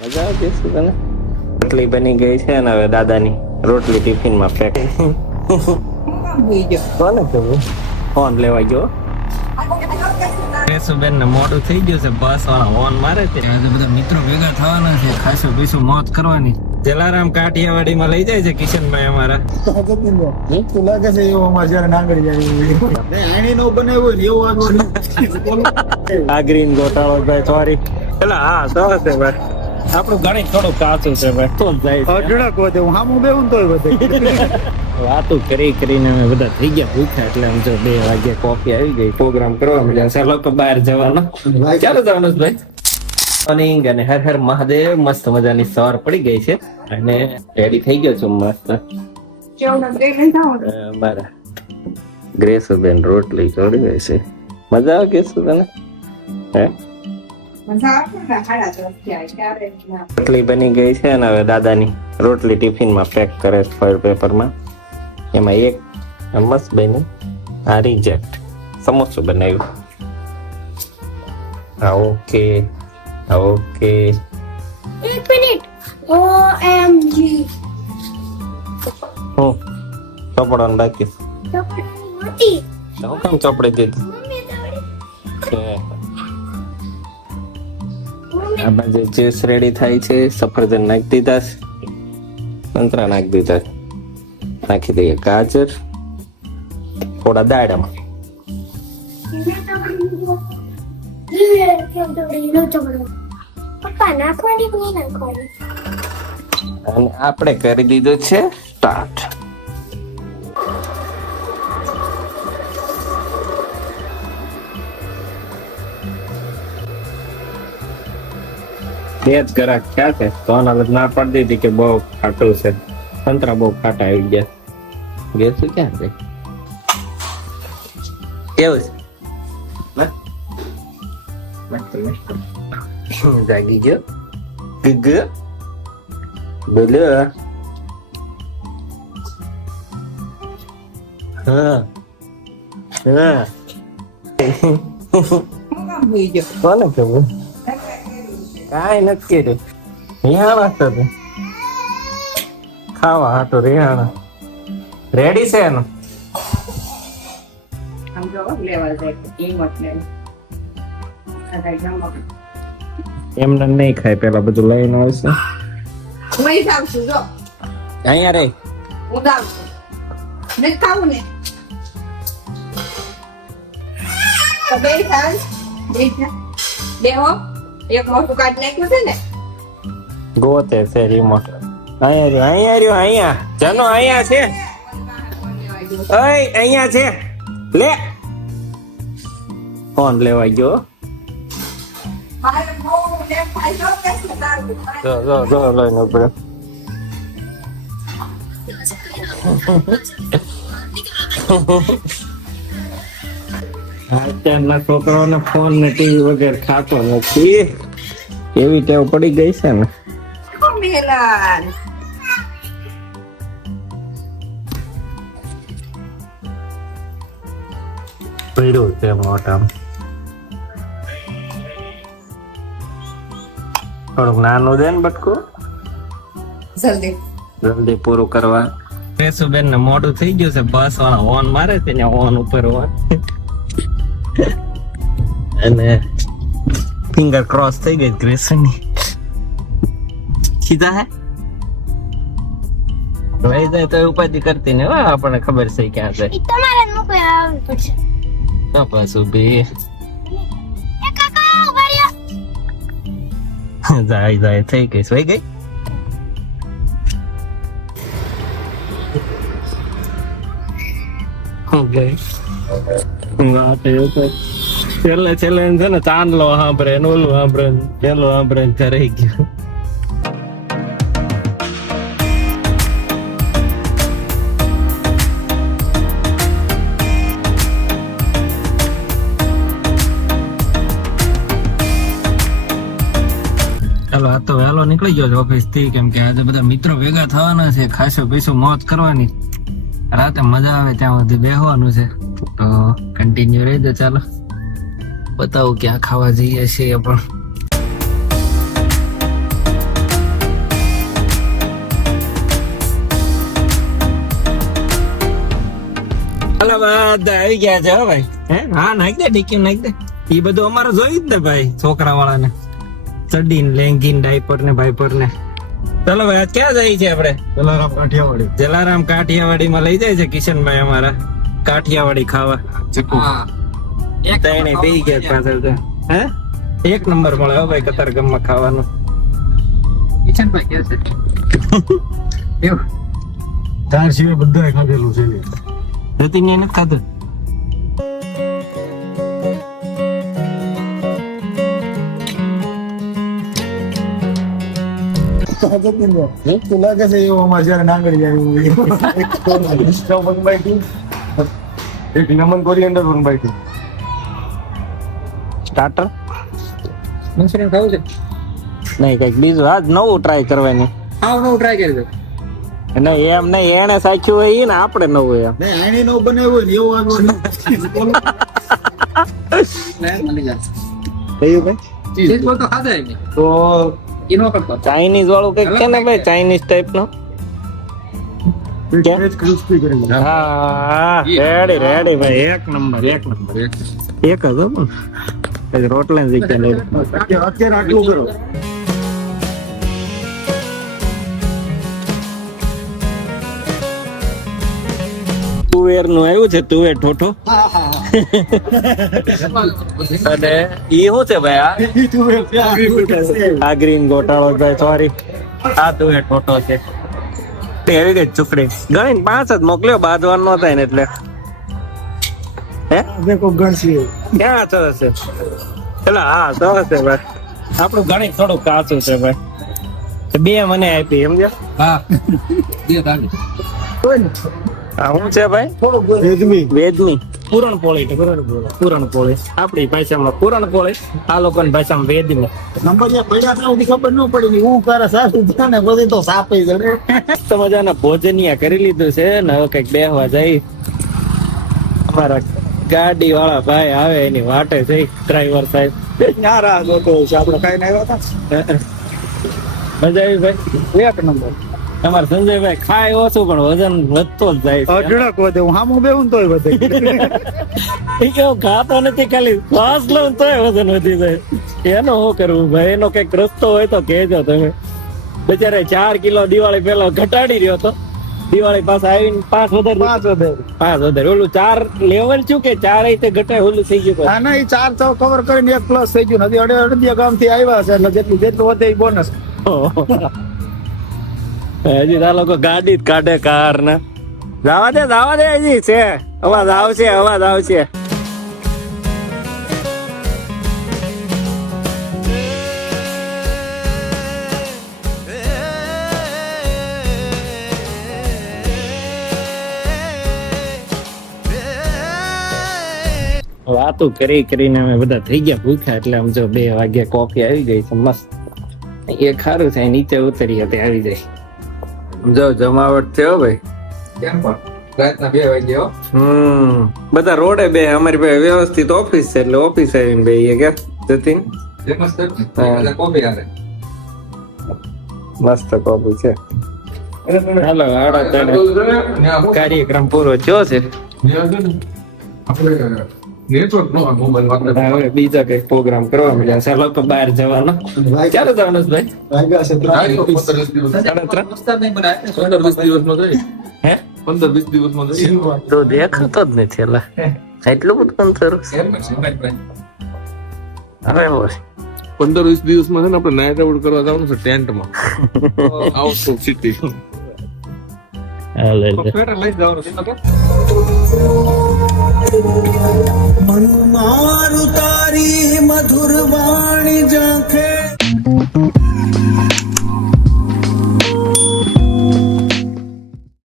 મજા આવતી છે તને? રોટલી બની ગઈ છે ને હવે દાદાની રોટલી ટિફિનમાં પેક. કોને ખબર? ફોન લેવા ગયો. કેશુબેન ને મોડું થઈ ગયું છે, બસ વાળા હોર્ન મારે છે. આજે બધા મિત્રો ભેગા થવાના છે, ખાસું પીસું મોત કરવાની. જલારામ કાઠિયાવાડી માં લઈ જાય છે કિશનભાઈ અમારા. લાગે છે એવું અમારે જયારે નાગડી જાય નો બનાવ્યો એવું આ ગ્રીન ગોટાળો ભાઈ સોરી. પેલા હા તો છે ભાઈ આપણું ગણિત થોડું કાચું છે ભાઈ. તો જાય અઢળક વધે હું સામું બેવું તોય વધે. વાતું કરીને અમે બધા થઈ ગયા ભૂખ્યા એટલે આમ જો 2 વાગે કોફી આવી ગઈ. પ્રોગ્રામ કરવા મળ્યા છે લોકો બહાર જવાનો. ચાલો જવાનું ભાઈ. મોર્નિંગ અને હર હર મહાદેવ. મસ્ત મજાની સવાર પડી ગઈ છે અને રેડી થઈ ગયો છું મસ્ત. મારા ગ્રેસુબેન રોટલી ચોડી ગઈ છે. મજા આવે ગ્રેસુ તને? હે રોટલી બની ગઈ છે ને હવે દાદાની રોટલી ટિફિનમાં પેક કરે છે ફોઇલ પેપરમાં. એમાં એક મસ્ત બની આ રિજેક્ટ સમોસું બનાવ્યું. હા ઓકે ઓકે. एक मिनट OMG હું ચોપડવાનું બાકી तो होती હું કેમ ચોપડી દીધું છે? આ બાજુ જ્યુસ રેડી થાય છે. સફરજન નાખી દીધા છે, સંતરા નાખી દીધા, નાખી દઈએ ગાજર, થોડા દાડમ. પપ્પા નાખવાની કે નહીં નાખવાની? અને આપણે કરી દીધું છે સ્ટાર્ટ. બે જ ગ્રાહક ક્યાં છે તો ના પડી દીધી કે બહુ ખાટું છે, સંતરા બહુ ખાટા આવી ગયા. ગેસ ક્યાં છે? કેવું છે? જાગી ગયો ગગ બોલો. હા હા કોને ખબર? કાંઈ નથી કર્યું. રિહાણા છે તે ખાવા હાટો. રિહાણા રેડી છે એનું. એમને નહીં ખાય, પેલા બધું લઈને આવશે. અહીંયા રે ગોતે છે રિમોટ. અહીંયા રહ્યો અહીંયા જાનો અહીંયા છે. ઓય અહીંયા છે લે. ફોન લેવા ગયો. જો લઈને ઉપર. અત્યારના છોકરાઓને ફોન ને ટીવી વગર ખાતો નથી. એવી ટેવ પડી ગઈ છે ને. પડ્યું છે મોટા. થોડુંક નાનું દે ને બટકું. જલ્દી પૂરું કરવા. કેશુબેન ને મોડું થઈ ગયું છે, બસ વાળા હોર્ન મારે છે ને હોર્ન ઉપર હોર્ન. અને ફિંગર ક્રોસ થઈ ગઈ ગ્રેસની. સીધા હે લઈ જાય તો ઉપાધિ કરતી ને આપણને ખબર છે ક્યાં છે. તમારે મૂકવા આવવું પડશે. તો પાછું બે એ કાકા ઉભા રહ્યો. જાય થઈ ગઈ વહી ગઈ. છેલ્લે છેલ્લે છે ને ચાંદલો સાંભળે ને ઓલું સાંભળે ને પેલું સાંભળે ને રહી ગયું. ચાલો આ તો વહેલો નીકળી ગયો છે ઓફિસ થી, કેમ કે આજે બધા મિત્રો ભેગા થવાના છે, ખાસું પીસું મોજ કરવાની. રાતે મજા આવે ત્યાં સુધી બેહવાનું છે. તો કન્ટિન્યુ રહી દો. ચાલો બતાવું ક્યાં ખાવા જઈએ છીએ પણ. હાલો બધા આવી ગયા છે હો ભાઈ. હે હા નાખ દે ડીકી નાખ દે. એ બધું અમારે જોયું જ ને ભાઈ, છોકરા વાળાને ચડ્ડી ને લેંગી ને ડાયપર ને ભાઈપર ને. ચાલો ભાઈ આજ ક્યાં જાય છે આપણે? જલારામ કાઠિયાવાડી. જલારામ કાઠિયાવાડી માં લઈ જાય છે કિશનભાઈ અમારા કાઠિયાવાડી ખાવા. તઈને બેહી ગયા પાછળ તો. હે એક નંબર મળે હો ભાઈ કતારગામ માં ખાવાનું. કિશનભાઈ કે છે તાર સિવાય બધાએ ખાધેલું છે. જતીન ને ખાધું. તું લાગે છે એવું અમારે જયારે નાંગળી જાય એક નમન કોરિયન્ડર 1/2 સ્ટાર્ટર મંચુરિયન ખાવું છે? નહીં કઈક બીજું આજ નવું ટ્રાય કરવાની. હા નવું ટ્રાય કરી દો. નહીં એમ નહીં, એને સાખ્યું હોય ને આપણે નવું એમ. એની નો બનાવ્યો ને એવું આગળ તો ચાઇનીઝ વાળું કઈક છે ને ભાઈ, ચાઇનીઝ ટાઈપ નો. ક્રિસ્પી કરી હા રેડી રેડી ભાઈ, એક નંબર એક નંબર. એક જ હો પણ રોટલા ની જગ્યા નહીં. અત્યારે આટલું કરો. તુવેર નું આવ્યું છે, તુવેર ઠોઠો. અને ઈ શું છે ભાઈ? આ ગ્રીન ગોટાળો ભાઈ, સોરી આ તુવેર ઠોઠો છે. એવી ગઈ ચુકડી ગણી 5 જ મોકલ્યો, બાંધવાનું ન થાય ને એટલે. હે દેખો ગણસી ક્યાં સરસ છે? ચલો હા સરસ છે ભાઈ. આપણું ગણિત થોડું કાચું છે ભાઈ. બે મને આપી સમજો. હા શું છે ભાઈ? વેદમી પૂરણપોળી. પૂરણપોળી આપણી ભાષામાં પૂરણપોળી, આ લોકોની ભાષામાં વેદમી. નંબર પડ્યા સુધી ખબર ન પડી. હું કરે સાસુ ને બધી તો સાપી જડે. મસ્ત મજાના ભોજનિયા કરી લીધું છે ને હવે કઈક બેહવા જાય. અમારા ગાડી વાળા ભાઈ આવે એની વાટે છે, ડ્રાઈવર સાહેબ. ના રાહ જોતો છે. આપણે કઈ ના આવ્યા હતા. મજા આવી ભાઈ? એક નંબર. તમારે સંજયભાઈ ખાય ઓછું પણ વજન વધતો જ જાય છે. અઢળક વધે. હું હામું બેહું ને તોય વધે. એ કેવું ખાતો નથી, ખાલી શ્વાસ લઉં તોય વજન વધી જાય. એનો શું કરવું ભાઈ? એનો કઈક રસ્તો હોય તો કહેજો તમે. બિચારે 4 કિલો દિવાળી પેલા ઘટાડી રહ્યો હતો, દિવાળી પાસે આવીને 5 વધારે. ઓલું 4 લેવલ છું કે 4 રીતે ઘટાય ઓલું થઈ ગયું. હા ના, એ 4 કવર કરીને 1 પ્લસ થઈ ગયું. હજી અડધિયા ગામ થી આવ્યા છે એટલે જેટલું વધે એ બોનસ. હજી આ લોકો ગાડી જ કાઢે કાર ને. જવા દે હજી છે. અવાજ આવશે. વાતું કરીને અમે બધા થઈ ગયા ભૂખ્યા, એટલે આમ જો 2 વાગ્યા કોફી આવી ગઈ છે મસ્ત. એ ખારું છે, નીચે ઉતરી હતી આવી જાય. જો જમાવટ થયો ભાઈ. કેમ પણ રાતના 2 વાગ્યા બધા રોડે બે. અમારી પાસે વ્યવસ્થિત ઓફિસ છે એટલે ઓફિસ આવીને બે કે જતીન કોફી આવે. મસ્ત કોફી છે. હાલો કાર્યક્રમ પૂરો થયો છે. હવે બીજા કઈ પ્રોગ્રામ કરવા મળ્યા છે. લોકો બહાર જવાનો. ક્યારે જવાનું છે ભાઈ? 15-20 દિવસમાં તો દેખાતો જ નથી. એલા એટલું બધું કરું હવે 15-20 દિવસમાં છે ને આપણે નાઇટ આઉટ કરવા જવાનું છે ટેન્ટમાં. આઉટ ઓફ સિટી લઈ જવાનું છે. મન મારું તારી મધુર વાણી ઝાંખે